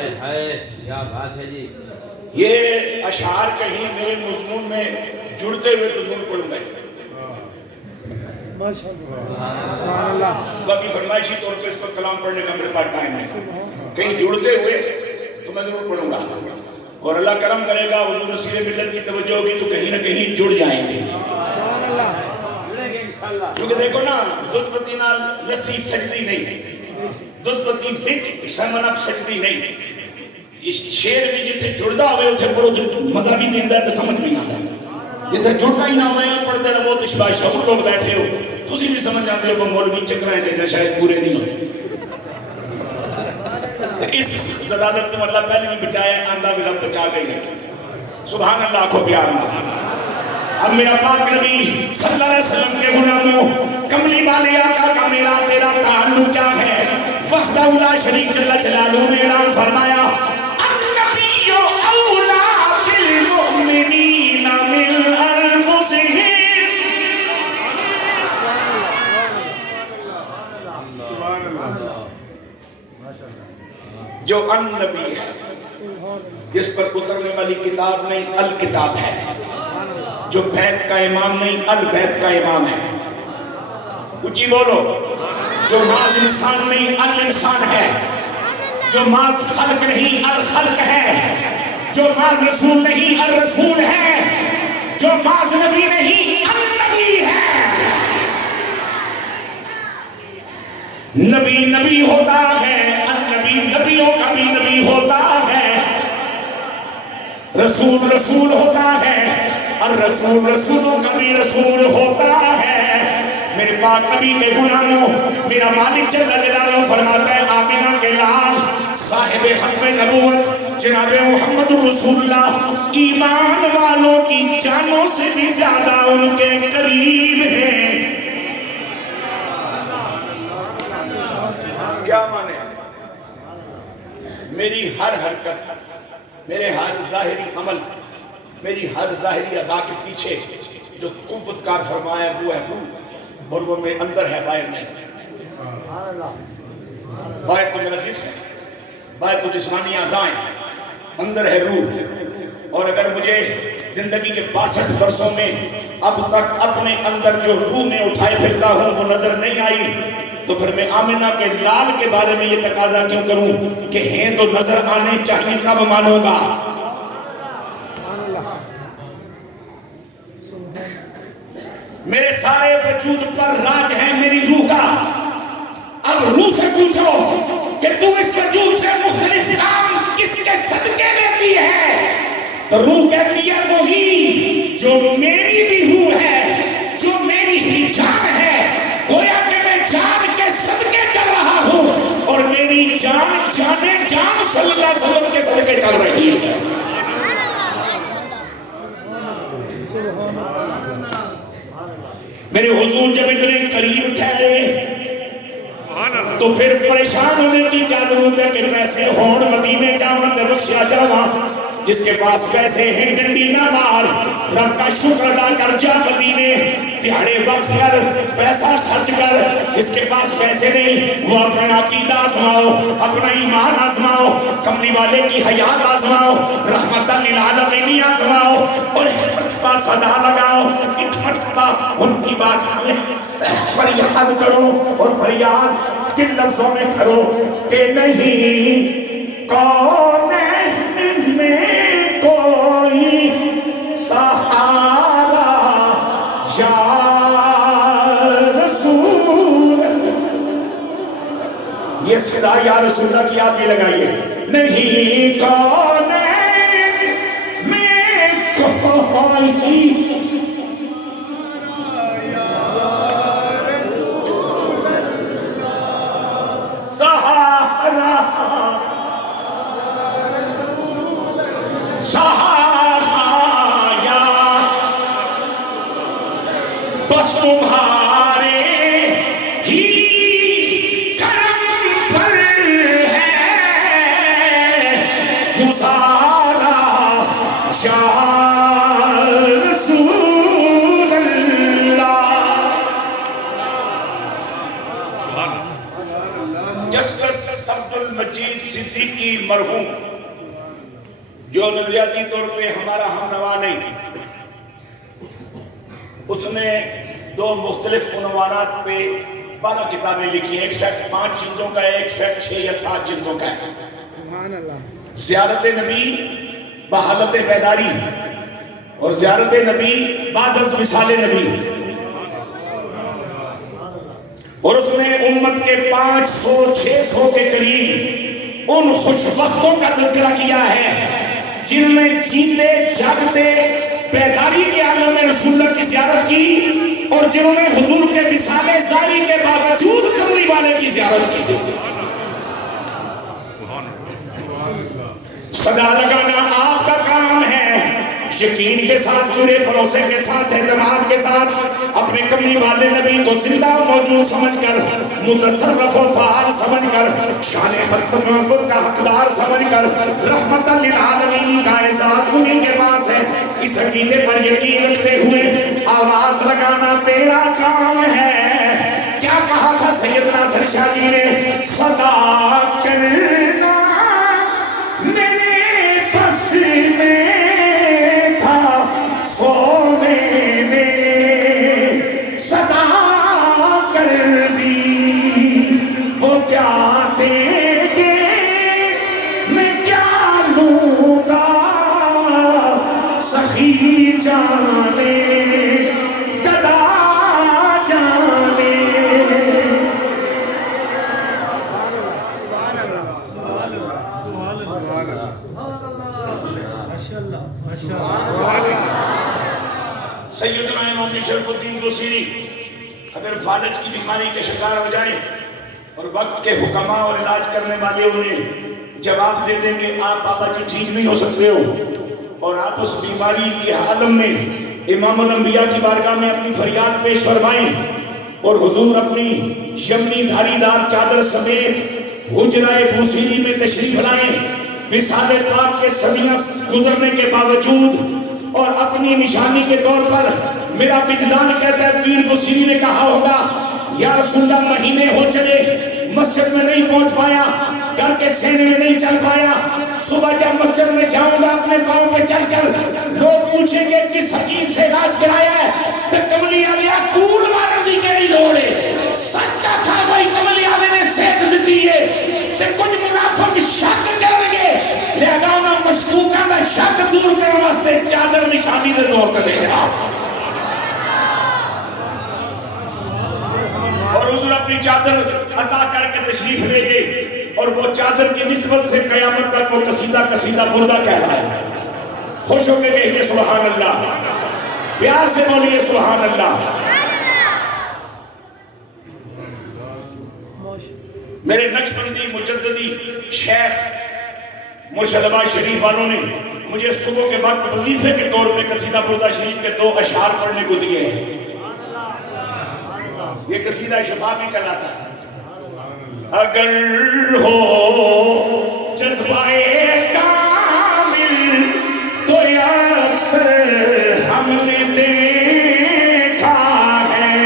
کیا بات ہے جی. یہ اشعار کہیں میرے مضمون میں جڑتے ہوئے تو ضرور پڑھوں گا. باقی فرمائشی طور پہ اس پر کلام پڑھنے کا میرے پاس ٹائم نہیں. کہیں جڑتے ہوئے تو میں ضرور پڑھوں گا. اور اللہ کرم کرے گا حضور نصیر ملت کی توجہ ہوگی تو کہیں نہ کہیں جڑ جائیں گے. کیونکہ دیکھو نا دودھ پتی نال لسی سجدی نہیں, دودھ پتی وچ سمنپ سجدی نہیں. اس شیر میں جتھے جڑتا ہوئے اتھے پڑھو مزہ بھی دیندہ ہے تو سمجھ بھی نہ آتا ہے. جتھے جڑتا ہی نہ ہوئے پڑھتے رہو تو شبہ شعور لوگ بیٹھے ہو تسی بھی سمجھ جاتے ہو کہ مولوی چکرائیں جیسے شاید پورے نہیں ہوئے. اس زلالت کو اللہ پہلے بھی بچائے, آندہ بھی رب بچا گئی ہے. سبحان اللہ کو پیار اللہ. اب میرا پاک نبی صلی اللہ علیہ وسلم کے غلاموں کملی والے آقا کا میرا تیرا تعلق کیا ہے؟ وحدہ لا شریک جل جلالہ نے اعلان فرمایا النبی اولا بالمؤمنین من انفسہم. جو النبی ہے جس پر اترنے والی کتاب نہیں الکتاب ہے, جو بیت کا امام نہیں البیت کا امام ہے. اچھی بولو. جو محض انسان نہیں الانسان ہے, جو محض خلق نہیں الخلق ہے, جو محض رسول نہیں الرسول ہے, جو محض نبی نہیں النبی ہے. نبی نبی ہوتا ہے, النبی نبیوں کا بھی نبی ہوتا ہے, رسول رسول ہوتا ہے, الرسول رسولوں کا بھی رسول ہوتا ہے. میرے پاک نبی کے غلاموں میرا مالک جل جلالہ فرماتا ہے آمینہ کے لال صاحب ختم نبوت جناب محمد رسول اللہ ایمان والوں کی جانوں سے بھی زیادہ ان کے قریب ہیں. کیا مانے؟ میری ہر حرکت, میرے ہر ظاہری عمل, میری ہر ظاہری ادا کے پیچھے جو قوت کار فرمایا وہ ہے روح, اور وہ میرے اندر ہے باہر نہیں. باہر تو میرا جسم ہے, باہر تو جسمانی اعضائیں, اندر ہے روح. اور اگر مجھے زندگی کے 62 برسوں میں اب تک اپنے اندر جو روح میں اٹھائے پھرتا ہوں وہ نظر نہیں آئی تو پھر میں آمنہ کے لال کے بارے میں یہ تقاضا کیوں کروں کہ ہیں تو نظر آنے چاہیے کب مانوں گا. میرے سارے وجود پر راج ہے میری روح کا. اب روح سے پوچھو کہ تو اس وجود سے مختلف کام کس کے صدقے لیتی ہے, تو روح کہتی ہے وہی جو میری بھی روح ہے, جو میری ہی جان ہے. گویا کہ میں جان کے صدقے چل رہا ہوں اور میری جان جانے جان صلی اللہ علیہ وسلم کے صدقے چل رہی ہے. میرے حضور جب اتنے قریب ٹھہرے تو پھر پریشان ہونے کی کیا ضرورت ہے کہ پیسے ہون مدینے جاواں تے بخشیا جاواں. جس کے پاس پیسے ہیں ڈنڈی نہ مار, رب کا شکر ادا کر جا مدینے, دیہڑے وقت کر, پیسہ خرچ کر. جس کے پاس پیسے نہیں وہ اپنا عقیدہ آزماؤ, اپنا ایمان آزماؤ, کملی والے کی حیات آزماؤ, رحمت للعالمین آزماؤ, اور ایک مرتبہ صدا لگاؤ, ایک مرتبہ ان کی بات میں فریاد کرو, اور فریاد کن لفظوں میں کرو کہ نہیں کون میں کوئی سہارا یا رسول. یہ صدا یا رسول اللہ کی آپ بھی لگائیے. نہیں کون میں کوئی سہارا بس تمہارے ہی کرم پر ہے گزارا یا رسول اللہ. جسٹس عبد المجید صدیقی مرحوم جو نظریاتی طور پہ ہمارا ہم نوا نہیں، اس نے 2 مختلف عنوانات پہ 12 کتابیں لکھی ہیں. ایک سیٹ 5 جلدوں کا ہے، ایک سیٹ 6 یا 7 جلدوں کا ہے. زیارت نبی بحالت بیداری اور زیارت نبی بعد از وصال نبی. اور اس نے امت کے 500-600 کے قریب ان خوش وقتوں کا تذکرہ کیا ہے جن میں جیتے جاگتے بیداری کے عالم میں رسول اللہ کی زیارت کی، اور جنہوں نے حضور کے وصال زاری کے باوجود قبری والے کی زیارت کی. صدا لگانا آپ کا کام ہے، یقین کے ساتھ، پورے بھروسے کے ساتھ، اعتماد کے ساتھ اپنے کملی والے نبی کو زندہ موجود سمجھ کر، متصرف و فعال سمجھ کر، شان ختم محبت کا حقدار سمجھ کر، رحمت للعالمین کا احساس انہیں کے پاس ہے. اس عقیدے پر یقین رکھتے ہوئے آواز لگانا تیرا کام ہے. کیا کہا تھا سیدنا سرشاہ جی نے؟ سزا کرنا میرے بس میں تھا، سونے میں صدا کر دی. وہ کیا دے گے میں کیا لوں گا، سخی جانے گدا جانے. سیدنا امام شرف الدین بصیری اگر فالج کی بیماری کے شکار ہو جائیں اور وقت کے حکماء اور علاج کرنے والے انہیں جواب دے دیں کہ آپ بابا جی ٹھیک نہیں ہو سکتے ہو، اور آپ اس بیماری کے عالم میں امام الانبیاء کی بارگاہ میں اپنی فریاد پیش فرمائیں اور حضور اپنی یمنی دھاری دار چادر سمیت حجرہ بوسیری میں تشریف لائیں، وصال پاک کے صدیاں گزرنے کے باوجود، اور اپنی نشانی کے طور پر میرا وجدان کہتا ہے پیر بصیری نے کہا ہوگا یا رسول اللہ مہینے ہو چلے مسجد میں نہیں پہنچ پایا، گھر کے سینے میں نہیں چل پایا، صبح جب مسجد میں جاؤں گا اپنے پاؤں پہ چل کر لوگ پوچھیں گے کس حکیم سے علاج کرایا ہے، تو کملی آلیا کول مارن دی کیڑی لوڑ ہے، سچ کا تھا وہی کملی آلے نے صحت دیتی ہے. تے کچھ منافق شک کرن گے، لہذا مشکوکاں دا شک دور کرنے واسطے چادر نشانی دے طور تے دے گا. اور حضور اپنی چادر عطا کر کے تشریف لے گئے، اور وہ چادر کی نسبت سے قیامت تک وہ قصیدہ بردہ کہلائے. خوش ہو کے کہیے سبحان اللہ، پیار سے بولیے سبحان اللہ. میرے نقشبندی مجددی شیخ مرشد آباد شریف والوں نے مجھے صبح کے وقت وظیفے کے طور پہ قصیدہ بردہ شریف کے 2 اشعار پڑھنے کو دیے ہیں. یہ قصیدہ شفا بھی کہلاتا ہے. اگر ہو جذبۂ کامل تو اکثر ہم نے دیکھا ہے،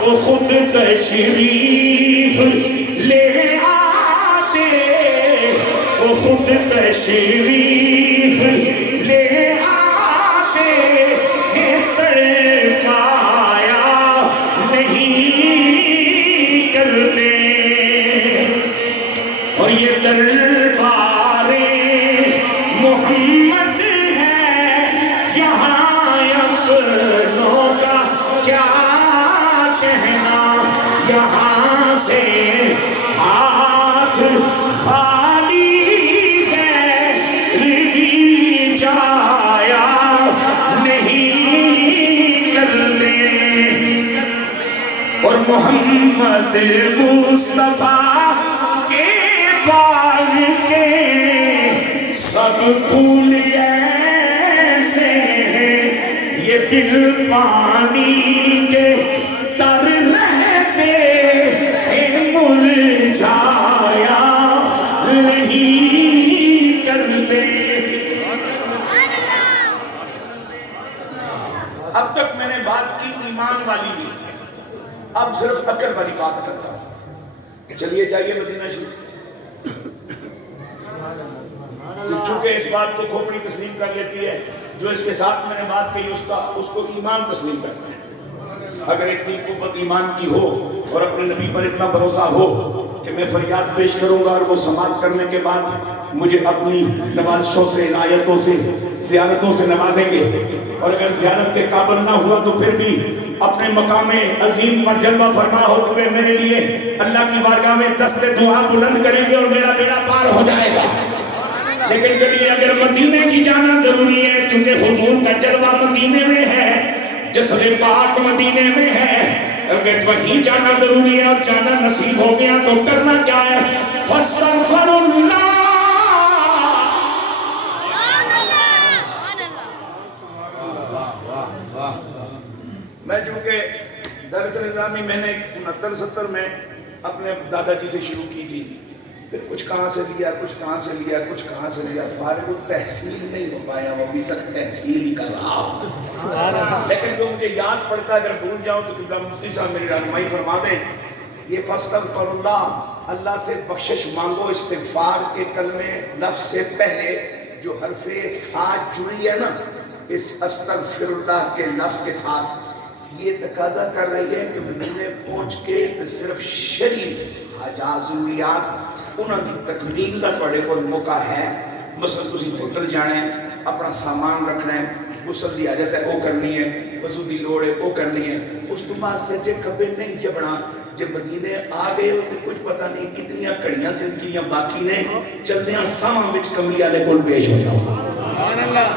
وہ خود تشریف لے آتے، وہ خود تشریف لے آتے، تڑپایا نہیں کرتے. اور یہ دربار محمد ہے، یہاں اپنوں کا کیا کہنا، یہاں سے ہاتھ خالی ہے، رہی جایا نہیں کرتے. اور محمد مصطفیٰ کے باغ کے سب پھول ایسے ہیں، یہ دل پانی کے تر رہتے ہیں، مرجھایا نہیں کرتے. اب تک میں نے بات کی ایمان والی بھی، اب صرف عقل والی بات کرتا ہوں. چلیے جائیے مدینہ شریف. چونکہ اس بات کو کھوپڑی تسلیم کر لیتی ہے، جو اس کے ساتھ میں نے بات کہی اس کو ایمان تسلیم کرتا ہے۔ اگر اتنی قوت ایمان کی ہو اور اپنے نبی پر اتنا بھروسہ ہو کہ میں فریاد پیش کروں گا اور وہ سماعت کرنے کے بعد مجھے اپنی نوازشوں سے، عنایتوں سے، زیارتوں سے نوازیں گے، اور اگر زیارت کے قابل نہ ہوا تو پھر بھی اپنے مقام عظیم پر جلوہ فرما ہوتے ہوئے میرے لیے اللہ کی بارگاہ میں دست دعا بلند کریں گے اور میرا بیڑا پار ہو جائے گا۔ لیکن چلیے اگر مدینے کی جانا ضروری ہے، چونکہ حضور کا جلوہ مدینے میں ہے، جسد پاک مدینے میں ہے، اگر وہیں جانا ضروری ہے اور جانا نصیب ہو گیا تو کرنا کیا ہے؟ فَاسْتَغْفِرُ اللَّهَ۔ میں چونکہ درس نظامی میں نے 69-70 میں اپنے دادا جی سے شروع کی تھی، پھر کچھ کہاں سے لیا، کچھ کہاں سے لیا، کچھ کہاں سے لیا، فارغ التحصیل نہیں ہو پایا، وہ ابھی تک تحصیل ہی کر رہا ہوں۔ لیکن جو مجھے یاد پڑتا ہے، اگر بھول جاؤں تو قبلہ مفتی صاحب میری رہنمائی فرما دیں، یہ فاستغفر اللہ، اللہ سے بخشش مانگو۔ استغفار کے کلمے لفظ سے پہلے جو حرف فا جڑی ہے نا، اس استغفر اللہ کے لفظ کے ساتھ، یہ تقاضا کر رہی ہے کہ مدینے پہنچ کے صرف شرعی حاجات ضروریات انہاں دی تکمیل دا تواڈے کول موقع ہے۔ مثلا تسی ہوٹل جانا ہے، اپنا سامان رکھنا ہے، غسل دی حاجت ہے وہ کرنی ہے، وضو دی لوڑ ہے وہ کرنی ہے، اس تو بعد سجے کھبے نہیں جبنا۔ جب مدینے آ گئے ہو تو کچھ پتہ نہیں کتنیاں کڑیاں زندگیاں باقی نے، چلدیاں سامان وچ کملی والے کول پیش ہو جاؤ۔ سبحان اللہ،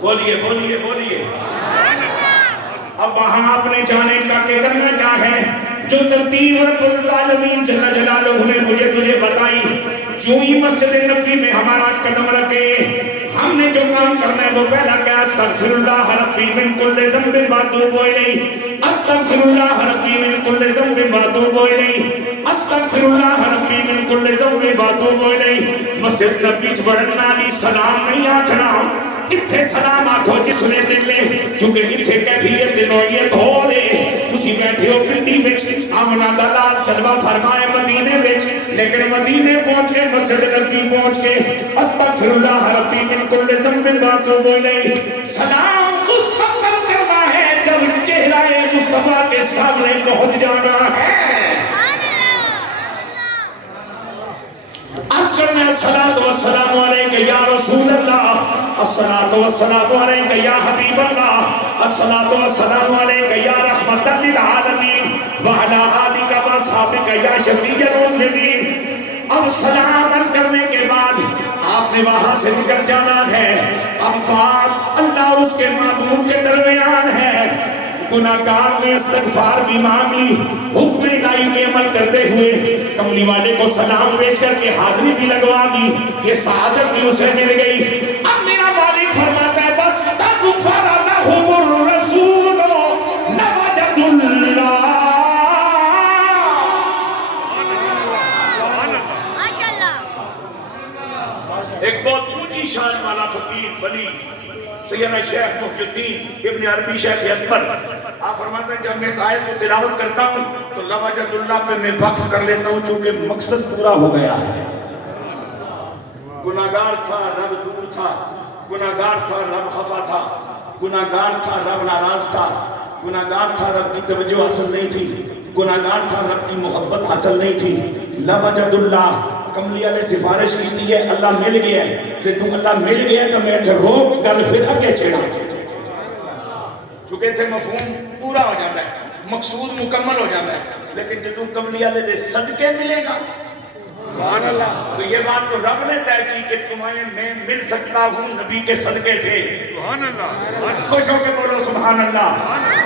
بولیے بولیے بولیے۔ اب وہاں اپنے جانے کا کہ کرنا کیا ہے؟ جو ترتیب رب العالمین جل جلالہ نے مجھے تجھے بتائی، جو ہی مسجد نبوی میں ہمارا قدم رکھے، ہم نے جو کام کرنا ہے وہ پہلا کیا؟ استغفر اللہ ربی من کل ذنب واتوب الیہ، استغفر اللہ ربی من کل ذنب واتوب الیہ، استغفر اللہ ربی من کل ذنب واتوب الیہ۔ مسجد نبوی وڑن نالی سلام نہیں آکھنا، اتھے سلام آکھو جس نے دل لے، چونکہ اتھے کیفیت نوعیت ہو لے۔ تسی بیٹھے ہو پنڈی وچ، آمنہ دا لال جلوہ فرمائے مدینے وچ، لیکن مدینے پہنچ کے مسجد نبوی پہنچ کے استغفر اللہ ربی من کل ذنب واتوب الیہ، سلام اس وقت کرنا ہے جب چہرہ مصطفیٰ کے سامنے پہنچ جانا ہے۔ عرض کرنا الصلاۃ والسلام علیک یا رسول اللہ، الصلاۃ والسلام علیک یا حبیب اللہ، الصلاۃ والسلام علیک یا رحمت للعالمین وعلی آلک واصحابک یا شفیع المذنبین۔ اب سلام عرض کرنے کے بعد آپ نے وہاں سے نکل جانا ہے۔ اب بات اللہ اور اس کے معبود کے درمیان ہے۔ گناہگار نے استغفار بھی مانگ لی، حکم الہی کے عمل کرتے ہوئے کملی والے کو سلام پیش کر کے حاضری بھی لگوا دی، یہ سعادت بھی اسے مل گئی۔ اب میرا والد فرماتا ہے فاستغفر لهم الرسول لوجدوا اللہ۔ ایک بہت اونچی شان والا فقیر ولی سیدنا شیخ محی الدین ابن عربی شیخ اکبر، آپ فرماتے ہیں جب میں اس آیت کو تلاوت کرتا ہوں تو لوجد اللہ پہ میں وقف کر لیتا ہوں، چونکہ مقصد پورا ہو گیا ہے۔ گناہگار تھا، رب دور تھا، گناہگار تھا، رب خفا تھا، گناہگار تھا، رب ناراض تھا، گناہگار تھا، رب کی توجہ حاصل نہیں تھی، گناہگار تھا، رب کی محبت حاصل نہیں تھی۔ لوجد اللہ، کملی والے سفارش کی ہے، اللہ مل گیا ہے، پھر تم اللہ مل گیا تو میں تھے روک گل پھر اگے چھیڑا، چونکہ تھے مفہوم پورا ہو جاتا ہے، مقصود مکمل ہو جاتا ہے۔ لیکن جب تم کملی والے دے صدقے ملے گا سبحان اللہ، تو یہ بات تو رب نے طے کی کہ تمہیں میں مل سکتا ہوں نبی کے صدقے سے۔ سبحان اللہ، خوش ہو کے بولو سبحان اللہ۔